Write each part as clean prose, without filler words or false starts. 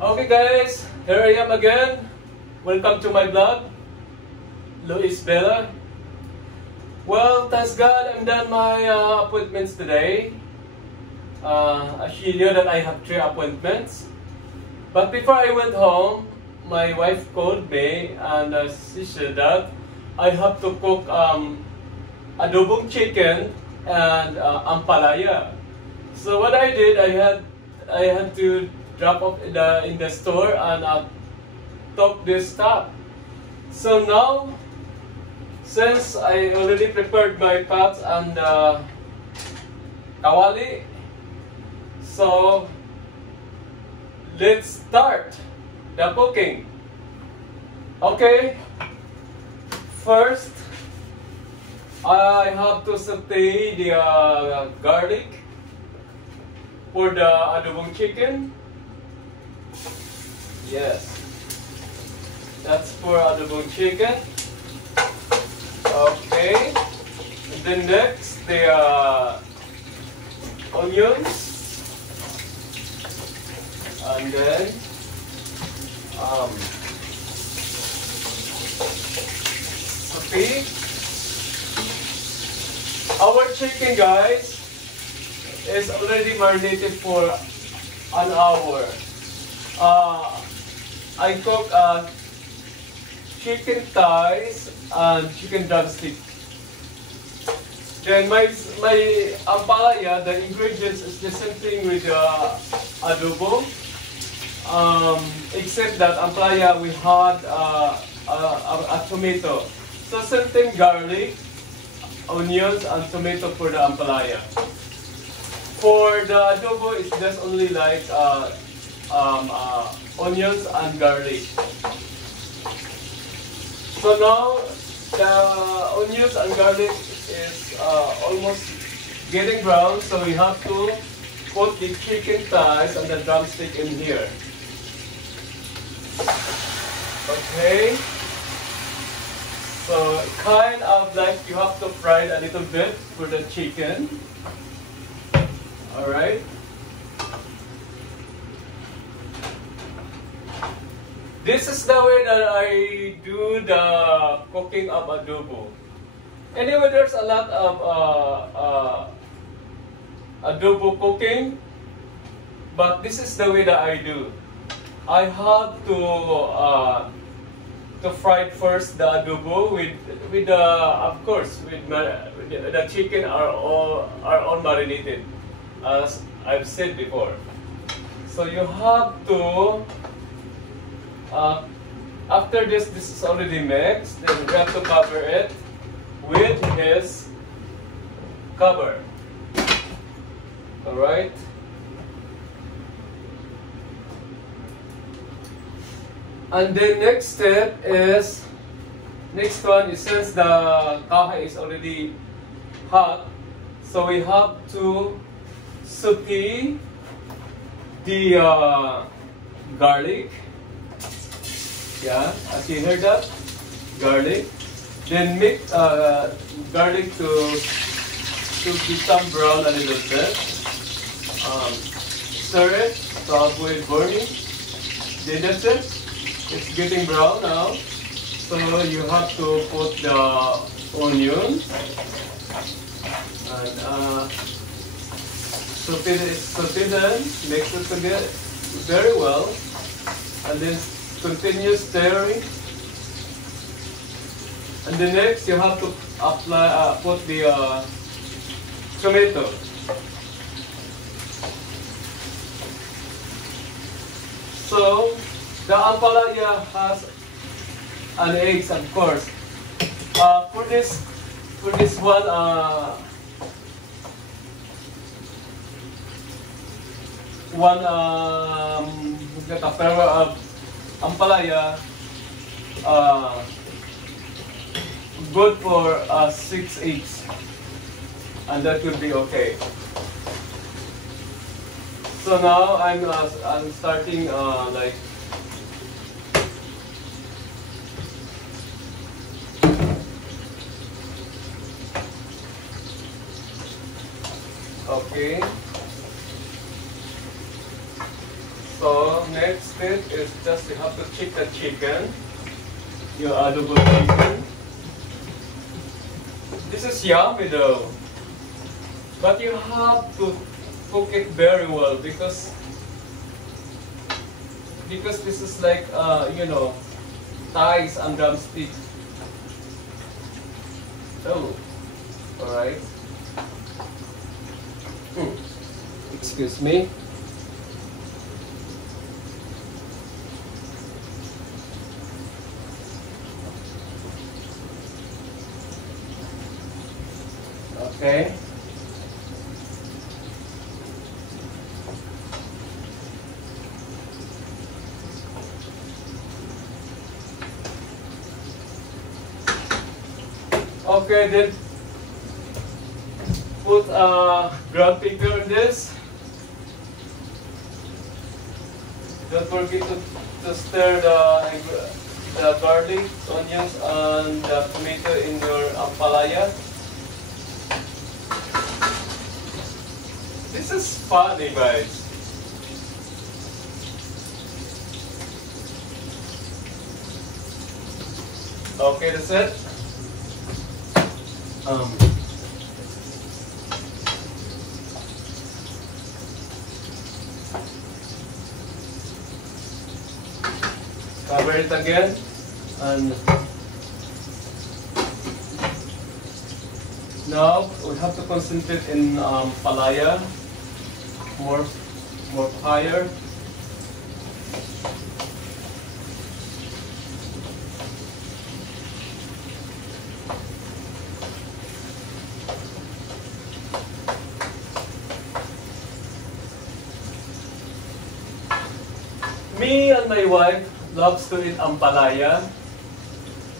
Okay guys, here I am again. Welcome to my vlog, Luis Bella. Well, thanks God I'm done my appointments today. She knew that I have 3 appointments. But before I went home, my wife called me and she said that I have to cook adobong chicken and ampalaya. So what I did, I had to drop off in the store and took this stuff. So now, since I already prepared my pots and kawali, so let's start the cooking. Okay, first I have to saute the garlic for the adobong chicken. Yes, that's for adobong chicken. Okay, and then next the onions, and then saute. Our chicken, guys, is already marinated for an hour. I cook chicken thighs and chicken drumstick. Then my ampalaya, the ingredients is the same thing with adobo, except that ampalaya we had a tomato. So same thing, garlic, onions, and tomato for the ampalaya. For the adobo, it's just only like onions and garlic. So now the onions and garlic is almost getting brown, so we have to put the chicken thighs and the drumstick in here. Okay. So kind of like you have to fry it a little bit for the chicken. Alright. This is the way that I do the cooking of adobo. Anyway, there's a lot of adobo cooking, but this is the way that I do. I have to fry first the adobo with the, of course, with the chicken are all marinated, as I've said before. So you have to, after this is already mixed, then we have to cover it with this cover. Alright? And the next step is, next one is, since the kahay is already hot, so we have to saute the garlic. Yeah, as you heard that, garlic. Then make garlic to become brown a little bit. Stir it to avoid burning. Then that's it. It's getting brown now. So you have to put the onions and saute them, mix it together very well, and then continue stirring. And the next you have to apply put the tomato. So the ampalaya has an eggs, of course. For this one, ampalaya, good for 6 eggs, and that will be okay. So now I'm starting like. Okay. So next step is just you have to check the chicken, your adobo chicken. This is yummy though, but you have to cook it very well because this is like you know, thighs and drumstick. Oh, all right. Excuse me. Okay. Okay, then put ground pepper in this. Don't forget to stir the garlic, onions, and the tomato in your ampalaya. This is funny, guys. Okay, that's it. Cover it again, and now we have to concentrate in palaya, more higher. Me and my wife loves to eat ampalaya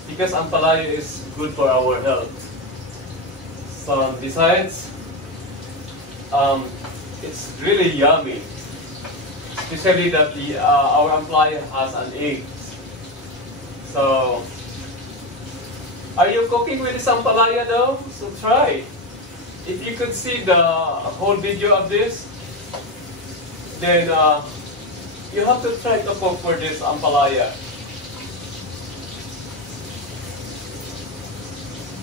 because ampalaya is good for our health. So besides, it's really yummy, especially that our ampalaya has an egg. So, are you cooking with this ampalaya though? So try. If you could see the whole video of this, then you have to try to cook for this ampalaya.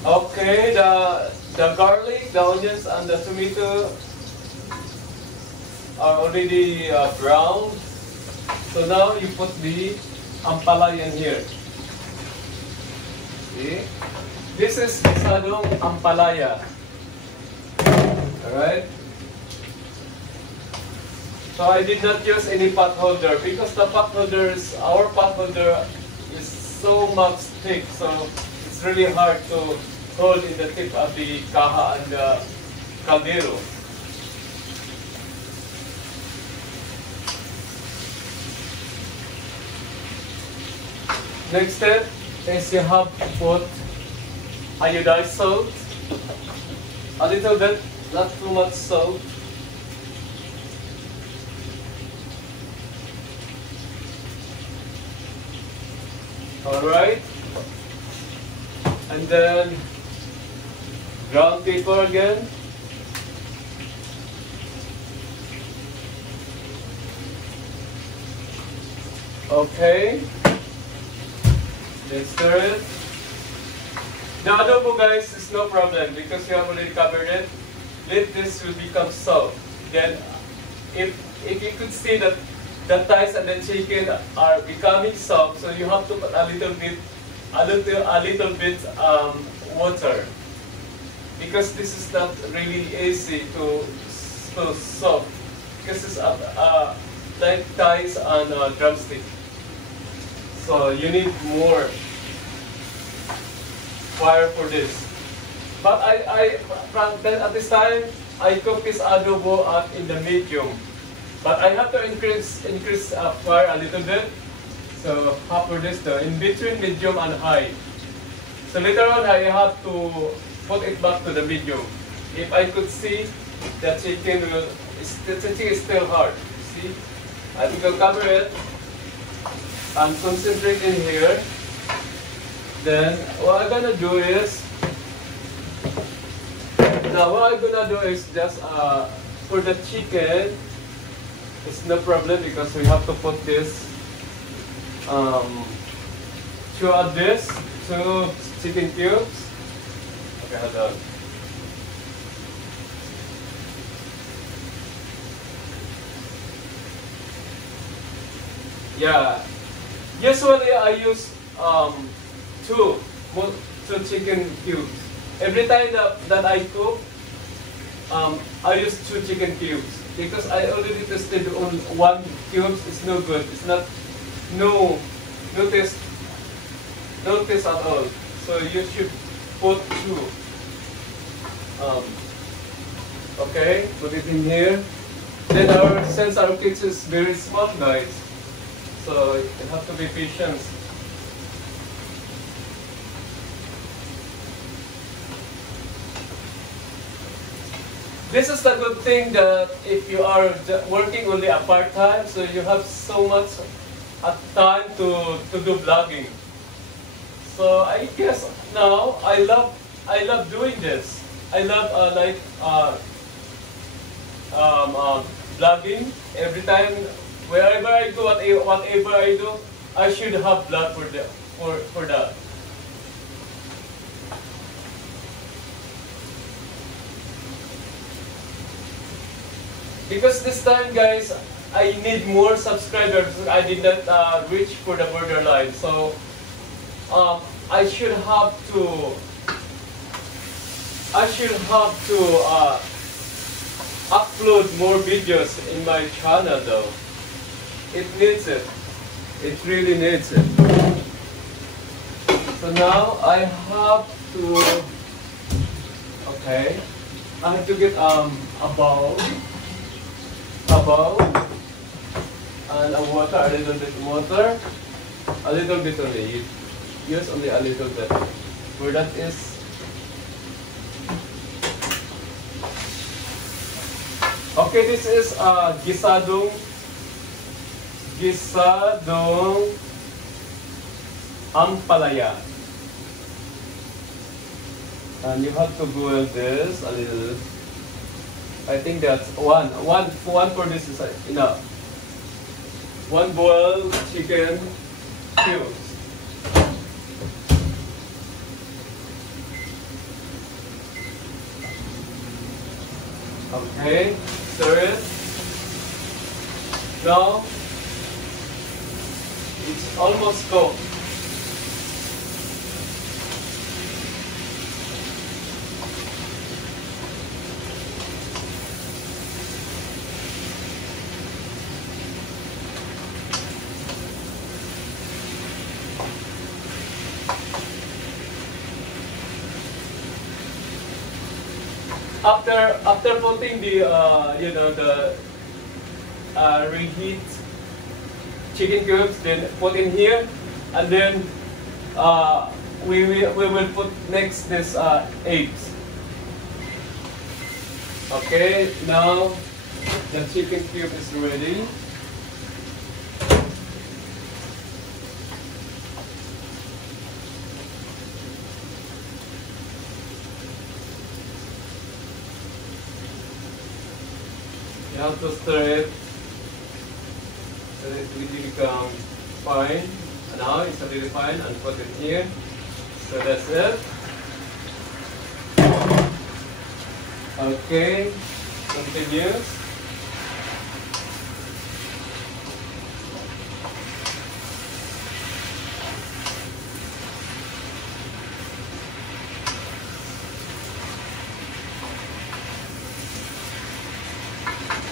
Okay, the garlic, the onions, and the tomato are already browned. So now you put the ampalaya in here. See? This is gisadong ampalaya. Alright? So I did not use any pot holder because the pot holder our pot holder is so much thick, so it's really hard to hold in the tip of the caja and the caldero. Next step is you have to put iodized salt, a little bit, not too much salt. Alright, and then ground pepper again. Okay, let's stir it. The adobo, guys, is no problem because you have already covered it. Let this will become soft. Then, if you could see that the thighs and the chicken are becoming soft, so you have to put a little bit water, because this is not really easy to soft, because it's like thighs and drumstick. So you need more fire for this. But then at this time I cook this adobo in the medium. But I have to increase fire a little bit. So after this, in between medium and high. So later on, I have to put it back to the medium. If I could see the chicken is still hard. See, I will cover it and concentrate in here. Then what I'm gonna do is just for the chicken. it's no problem because we have to put this two of this, two chicken cubes. Okay, hold on. Yeah, usually I use two chicken cubes. Every time that I cook, I use two chicken cubes because I already tested on one cubes. It's no good. It's not no taste at all. So you should put two. Okay, put it in here. Then since our kitchen is very small, guys, so you have to be patient. This is the good thing that if you are working only a part-time, so you have so much time to do vlogging. So I guess now I love doing this. I love vlogging. Every time, wherever I go, whatever I do, I should have vlog for that. Because this time, guys, I need more subscribers. I did not reach for the borderline, so I should have to upload more videos in my channel, though. It needs it. It really needs it. So now I have to. Okay, I have to get a bowl. And a water, a little bit water, a little bit only. Use only a little bit. Where that is. Okay, this is gisadong ampalaya. And you have to boil this a little. I think that's one for this is enough. One boiled chicken cubes. Okay, stir it. Now it's almost cooked. After putting the reheat chicken cubes, then put in here, and then we will put next this eggs. Okay, now the chicken cube is ready. You have to stir it so that it will become fine. And now it's a little fine, and put it here. So that's it. Okay, continue.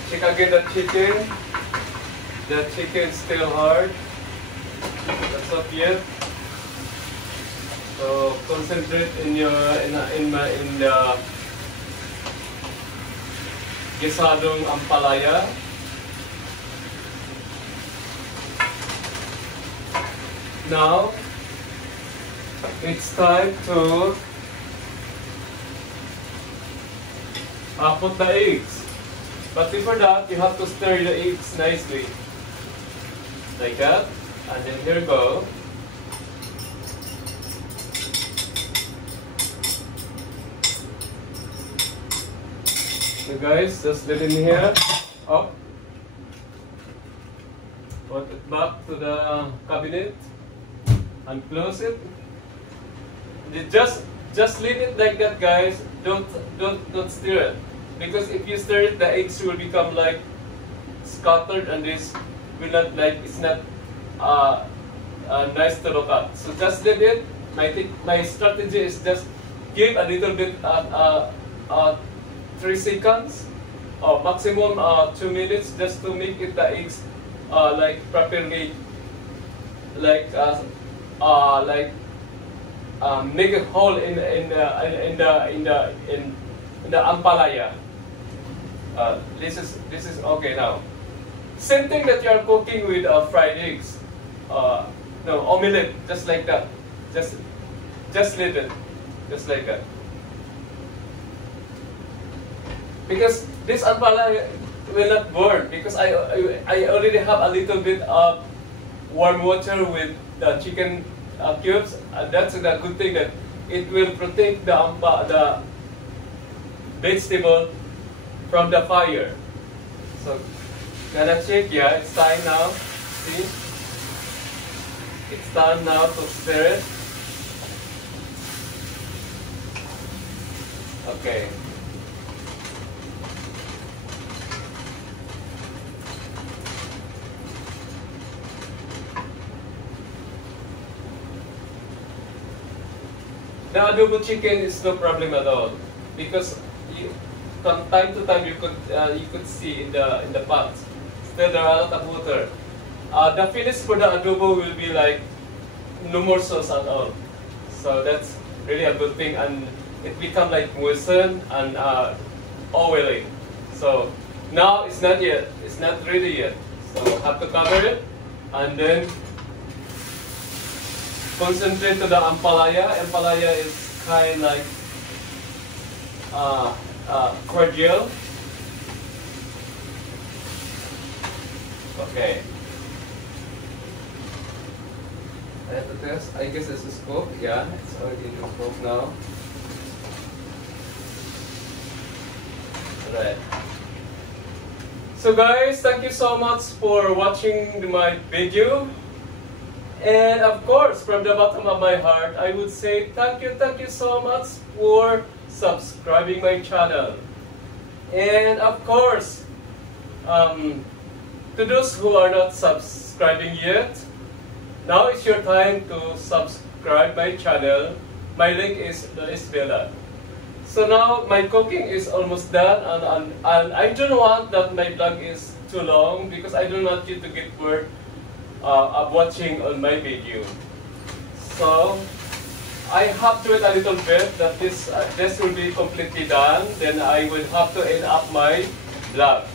Check again the chicken. The chicken is still hard. That's not yet. So concentrate in the gisadong ampalaya. Now it's time to put the eggs. But before that, you have to stir the eggs nicely. Like that. And then here you go. So guys, just let in here. Up. Put it back to the cabinet and close it. Just leave it like that, guys. Don't stir it, because if you stir it, the eggs will become like scattered, and this will not like, it's not nice to look at. So just leave it. My strategy is just give a little bit 3 seconds or maximum 2 minutes, just to make it the eggs like properly, like make a hole in the ampalaya. This is okay now. Same thing that you are cooking with fried eggs. No, omelette, just like that. Just leave it, just like that. Because this ampalaya will not burn, because I already have a little bit of warm water with the chicken cubes, and that's the good thing, that it will protect the vegetable from the fire. So gonna check, yeah, it's time now. See, it's time now to stir it. Okay. The adobo chicken is no problem at all, because from time to time you could see in the pot still there are a lot of water. The finish for the adobo will be like no more sauce at all, so that's really a good thing, and it become like moistened and oily. So now it's not ready yet, so have to cover it and then concentrate to the ampalaya. Ampalaya is kind like cordial. Okay. I have to test. I guess this is cooked. Yeah, it's already cooked now. Alright. So guys, thank you so much for watching my video. And of course, from the bottom of my heart, I would say thank you so much for subscribing my channel. And of course, to those who are not subscribing yet, now is your time to subscribe my channel. My link is Luis Bella. So now my cooking is almost done, and I don't want that my vlog is too long, because I don't want you to get bored of watching on my video. So I have to wait a little bit that this will be completely done. Then I will have to end up my vlog.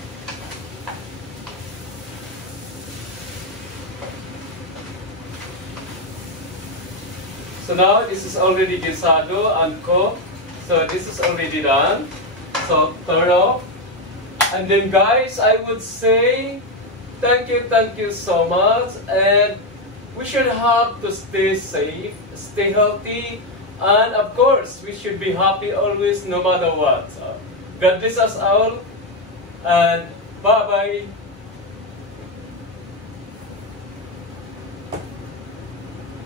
So now this is already guisado and cooked. So this is already done. So turn off. And then guys, I would say thank you so much, and we should have to stay safe, stay healthy, and of course we should be happy always, no matter what. God bless us all, and bye bye.